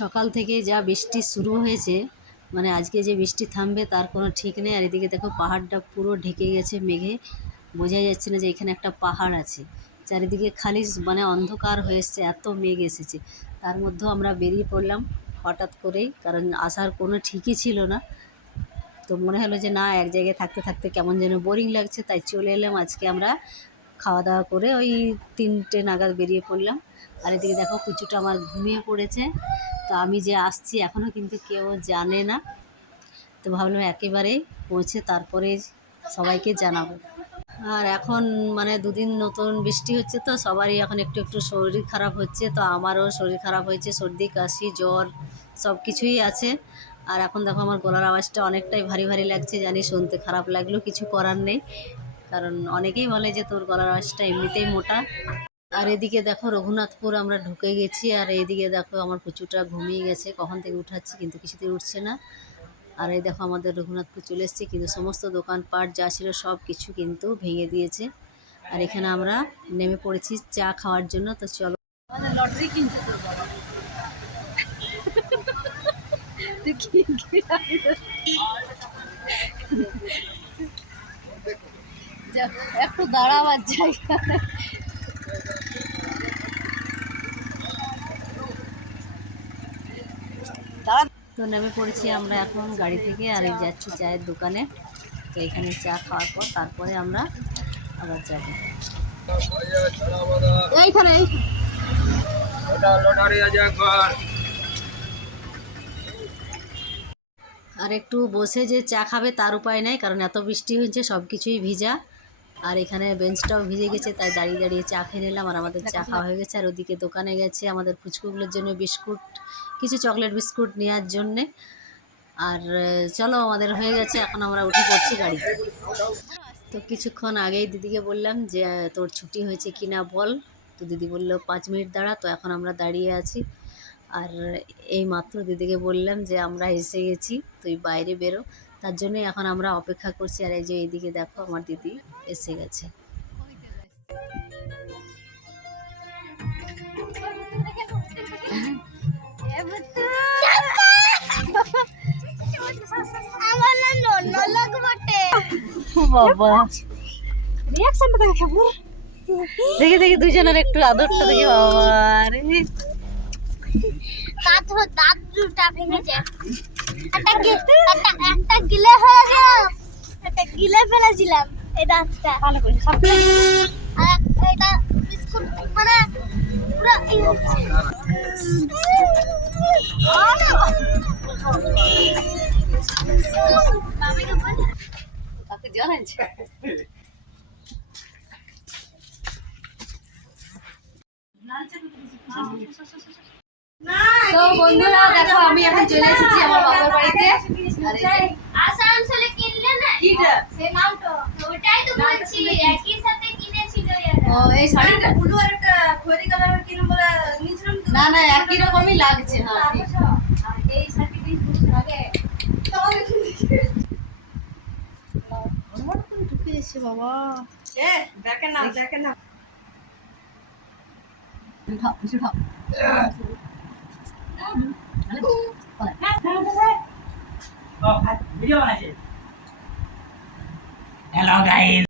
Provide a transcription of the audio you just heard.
সকাল থেকে যা বৃষ্টি শুরু হয়েছে, মানে আজকে যে বৃষ্টি থামবে তার কোনো ঠিক নেই। আর এদিকে দেখো পাহাড়টা পুরো ঢেকে গেছে মেঘে, বোঝাই যাচ্ছে না যে এখানে একটা পাহাড় আছে। চারিদিকে খালি মানে অন্ধকার হয়ে এসছে, এত মেঘ এসেছে। তার মধ্যেও আমরা বেরিয়ে পড়লাম হঠাৎ করেই, কারণ আসার কোনো ঠিকই ছিল না। তো মনে হলো যে না, এক জায়গায় থাকতে থাকতে কেমন যেন বোরিং লাগছে, তাই চলে এলাম। আজকে আমরা খাওয়া দাওয়া করে ওই 3টে নাগাদ বেরিয়ে পড়লাম। আর এদিকে দেখো কুচুটা আমার ঘুমিয়ে পড়েছে। তো আমি যে আসছি এখনও কিন্তু কেউ জানে না। তো ভাবলাম একেবারে পৌঁছে তারপরে সবাইকে জানাবো। আর এখন মানে দুদিন নতুন বৃষ্টি হচ্ছে, তো সবারই এখন একটু একটু শরীর খারাপ হচ্ছে। তো আমারও শরীর খারাপ হয়েছে, সর্দি কাশি জ্বর সব কিছুই আছে। আর এখন দেখো আমার গলার আওয়াজটা অনেকটাই ভারী ভারী লাগছে, জানি শুনতে খারাপ লাগলেও কিছু করার নেই, কারণ অনেকেই বলে যে তোর গলার আওয়াজটা এমনিতেই মোটা। আর এদিকে দেখো রঘুনাথপুর আমরা ঢুকে গেছি। আর এইদিকে দেখো আমার কুচুটা ঘুমিয়ে গেছে, কখন থেকে উঠাচ্ছি কিন্তু কিছুতেই উঠছে না। আর এই দেখো আমাদের রঘুনাথপুর চলে এসেছি, কিন্তু সমস্ত দোকানপাট যা ছিল সব কিছু কিন্তু ভেঙে দিয়েছে। আর এখানে আমরা নেমে পড়েছি চা খাওয়ার জন্য। তো চলো, আমাদের লটারি কিনছে তোর বাবা। একটু দাঁড়াবার জায়গা। তো নেমে পড়েছি আমরা এখন গাড়ি থেকে, আর এই যাচ্ছি চায়ের দোকানে। তো এখানে চা খাওয়ার পর তারপরে আমরা আবার যাবো এইখানে। আর একটু বসে যে চা খাবে তার উপায় নাই, কারণ এত বৃষ্টি হয়েছে, সব কিছুই ভিজা। আর এখানে বেঞ্চটাও ভিজে গেছে, তাই দাঁড়িয়ে দাঁড়িয়ে চা খেয়ে নিলাম। আর আমাদের চা খাওয়া হয়ে গেছে। আর ওদিকে দোকানে গেছে আমাদের ফুচকুগুলোর জন্য বিস্কুট, কিছু চকলেট বিস্কুট নেওয়ার জন্যে। আর চলো, আমাদের হয়ে গেছে, এখন আমরা উঠে পড়ছি গাড়িতে। তো কিছুক্ষণ আগেই দিদিকে বললাম যে তোর ছুটি হয়েছে কি না বল। তো দিদি বললো 5 মিনিট দাঁড়া। তো এখন আমরা দাঁড়িয়ে আছি। আর এই মাত্র দিদিকে বললাম যে আমরা এসে গেছি, তুই বাইরে বেরো। তার জন্যই এখন আমরা অপেক্ষা করছি। আর এই যে এইদিকে দেখো আমার দিদি এসে গেছে। বাবা দেখে দেখে দুজনের একটু আদরটা দেখে, বাবা রে গিলে ফেলেছিলাম এই দাঁতটা ভালো করে আর এটা বিস্কুট মানে পুরো তাকে জানাচ্ছে। তো বন্ধুরা দেখো, আমি এখন চলে এসেছি আমার বাবার বাড়িতে। আসানসোলে কিনলে না কিটা সেই নামটা ওটাই তো বলছি, একই সাথে কিনেছিল ও এই শাড়িটা ব্লু আর একটা খয়েরি কালারের কিনে বলে নিয়েছিলাম তো। না না, একই রকমই লাগছে। হ্যাঁ ঠিক। আর এই শাড়িটি আগে তাহলে বড় করে ঢুকে এসে বাবা। এ দেখেন না দেখেন না উঠাও উঠাও। ভিডিও বানাইছে। Hello guys.